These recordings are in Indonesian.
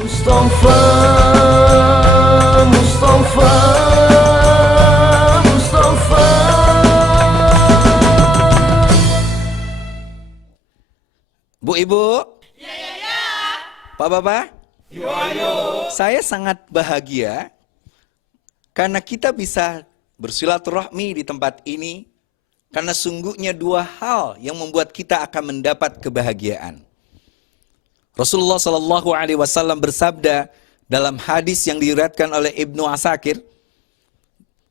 Mustafa, Mustafa, Mustafa. Bu Ibu, Pak Bapak, saya sangat bahagia karena kita bisa bersilaturahmi di tempat ini, karena sungguhnya dua hal yang membuat kita akan mendapat kebahagiaan. Rasulullah Shallallahu Alaihi Wasallam bersabda dalam hadis yang diriwayatkan oleh Ibnu Asakir,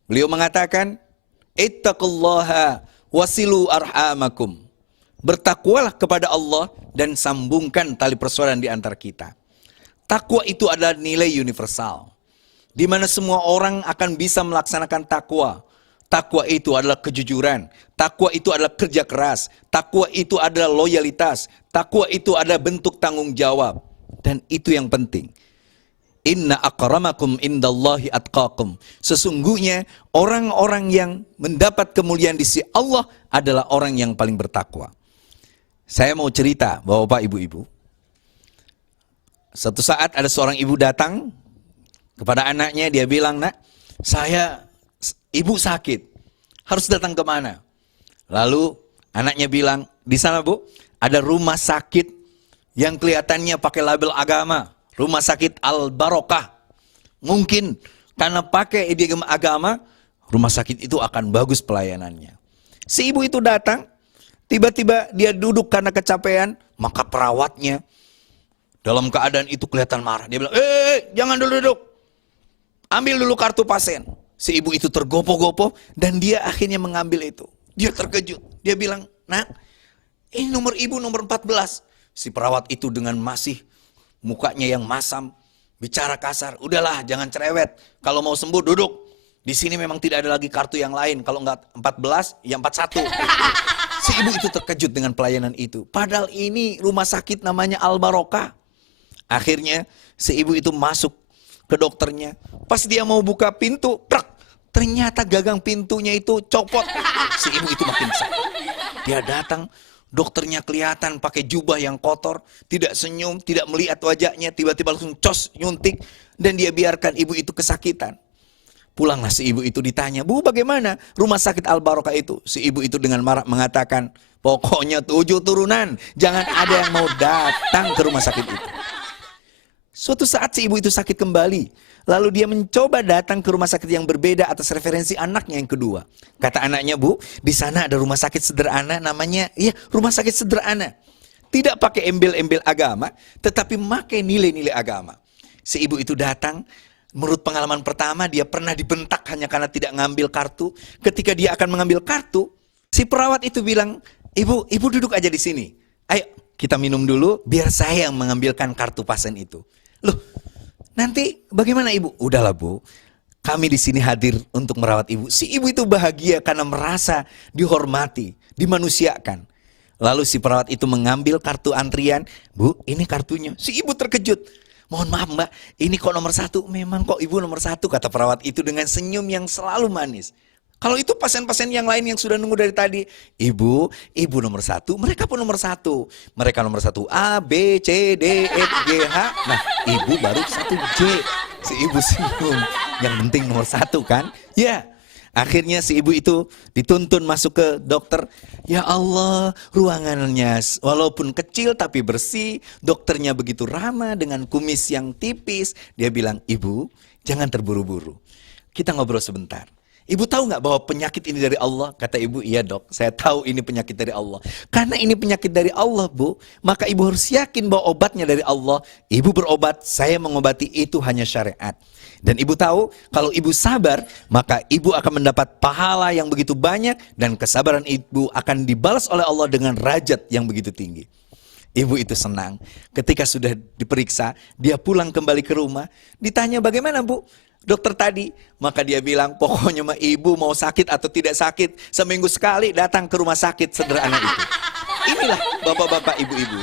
beliau mengatakan, ittaqullaha wasilu arhamakum. Bertakwalah kepada Allah dan sambungkan tali persaudaraan di antara kita. Takwa itu adalah nilai universal, di mana semua orang akan bisa melaksanakan takwa. Takwa itu adalah kejujuran, takwa itu adalah kerja keras, takwa itu adalah loyalitas, takwa itu adalah bentuk tanggung jawab. Dan itu yang penting. Inna akramakum indallahi atqakum. Sesungguhnya orang-orang yang mendapat kemuliaan di sisi Allah adalah orang yang paling bertakwa. Saya mau cerita, Bapak Ibu-ibu. Suatu saat ada seorang ibu datang kepada anaknya, dia bilang, "Nak, ibu sakit, harus datang kemana?" Lalu anaknya bilang, "Di sana Bu, ada rumah sakit yang kelihatannya pakai label agama, rumah sakit Al-Barokah. Mungkin karena pakai idiom agama, rumah sakit itu akan bagus pelayanannya." Si ibu itu datang, tiba-tiba dia duduk karena kecapean, maka perawatnya dalam keadaan itu kelihatan marah. Dia bilang, jangan dulu duduk, ambil dulu kartu pasien." Si ibu itu tergopoh-gopoh dan dia akhirnya mengambil itu. Dia terkejut. Dia bilang, "Nak, ini nomor ibu nomor 14. Si perawat itu dengan masih mukanya yang masam, bicara kasar. "Udahlah, jangan cerewet. Kalau mau sembuh duduk. Di sini memang tidak ada lagi kartu yang lain. Kalau enggak 14, ya 41. Si ibu itu terkejut dengan pelayanan itu. Padahal ini rumah sakit namanya Al-Barokah. Akhirnya si ibu itu masuk ke dokternya. Pas dia mau buka pintu, ternyata gagang pintunya itu copot. Si ibu itu makin sakit. Dia datang, dokternya kelihatan pakai jubah yang kotor, tidak senyum, tidak melihat wajahnya, tiba-tiba langsung cos, nyuntik, dan dia biarkan ibu itu kesakitan. Pulanglah si ibu itu, ditanya, "Bu, bagaimana rumah sakit Al-Barokah itu?" Si ibu itu dengan marah mengatakan, "Pokoknya 7 turunan, jangan ada yang mau datang ke rumah sakit itu." Suatu saat si ibu itu sakit kembali. Lalu dia mencoba datang ke rumah sakit yang berbeda atas referensi anaknya yang kedua. Kata anaknya, "Bu, di sana ada rumah sakit sederhana namanya, rumah sakit sederhana. Tidak pakai embel-embel agama, tetapi pakai nilai-nilai agama." Si ibu itu datang, menurut pengalaman pertama dia pernah dibentak hanya karena tidak ngambil kartu. Ketika dia akan mengambil kartu, si perawat itu bilang, ibu duduk aja di sini. Ayo kita minum dulu biar saya yang mengambilkan kartu pasien itu." "Loh, nanti bagaimana ibu?" "Udahlah Bu, kami di sini hadir untuk merawat ibu." Si ibu itu bahagia karena merasa dihormati, dimanusiakan. Lalu si perawat itu mengambil kartu antrian. "Bu, ini kartunya." Si ibu terkejut. "Mohon maaf Mbak, ini kok nomor 1? "Memang kok ibu nomor 1, kata perawat itu dengan senyum yang selalu manis. Kalau itu pasien-pasien yang lain yang sudah nunggu dari tadi, ibu nomor 1, mereka pun nomor 1. Mereka nomor 1 A, B, C, D, E, G, H. Nah, ibu baru 1J. Si ibu senyum. Yang penting nomor 1 kan? Ya. Akhirnya si ibu itu dituntun masuk ke dokter. Ya Allah, ruangannya walaupun kecil tapi bersih. Dokternya begitu ramah dengan kumis yang tipis. Dia bilang, "Ibu, jangan terburu-buru. Kita ngobrol sebentar. Ibu tahu nggak bahwa penyakit ini dari Allah?" Kata ibu, "Iya Dok, saya tahu ini penyakit dari Allah." "Karena ini penyakit dari Allah Bu, maka ibu harus yakin bahwa obatnya dari Allah. Ibu berobat, saya mengobati, itu hanya syariat. Dan ibu tahu kalau ibu sabar, maka ibu akan mendapat pahala yang begitu banyak. Dan kesabaran ibu akan dibalas oleh Allah dengan derajat yang begitu tinggi." Ibu itu senang. Ketika sudah diperiksa, dia pulang kembali ke rumah. Ditanya, "Bagaimana Bu dokter tadi?" Maka dia bilang, "Pokoknya mah ibu mau sakit atau tidak sakit, seminggu sekali datang ke rumah sakit sederhana itu." Inilah bapak-bapak, ibu-ibu.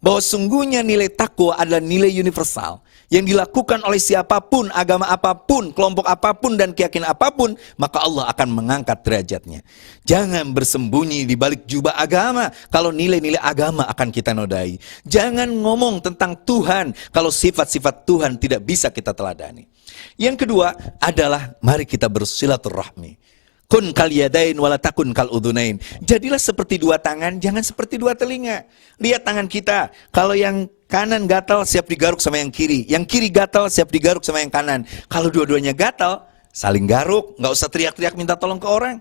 bahwa sungguhnya nilai takwa adalah nilai universal yang dilakukan oleh siapapun, agama apapun, kelompok apapun, dan keyakinan apapun, maka Allah akan mengangkat derajatnya. Jangan bersembunyi di balik jubah agama kalau nilai-nilai agama akan kita nodai. Jangan ngomong tentang Tuhan kalau sifat-sifat Tuhan tidak bisa kita teladani. Yang kedua adalah mari kita bersilaturahmi. Kun kal yadain wala takun kal udunain. Jadilah seperti dua tangan, jangan seperti dua telinga. Lihat tangan kita, kalau yang kanan gatal siap digaruk sama yang kiri. Yang kiri gatal siap digaruk sama yang kanan. Kalau dua-duanya gatal, saling garuk, nggak usah teriak-teriak minta tolong ke orang.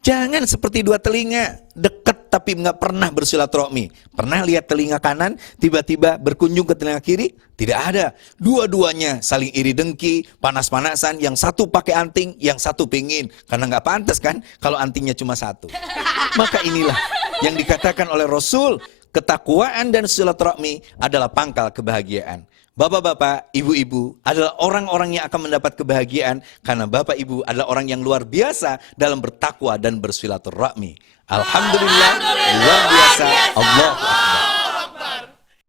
Jangan seperti dua telinga, dekat tapi nggak pernah bersilaturahmi. Pernah lihat telinga kanan, tiba-tiba berkunjung ke telinga kiri? Tidak ada. Dua-duanya saling iri dengki, panas-panasan. Yang satu pakai anting, yang satu pingin. Karena nggak pantas kan kalau antingnya cuma satu. Maka inilah yang dikatakan oleh Rasul, ketakwaan dan silaturahmi adalah pangkal kebahagiaan. Bapak-bapak, ibu-ibu adalah orang-orang yang akan mendapat kebahagiaan karena bapak ibu adalah orang yang luar biasa dalam bertakwa dan bersilaturahmi. Alhamdulillah, luar biasa. Allah